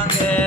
wrong. Yeah.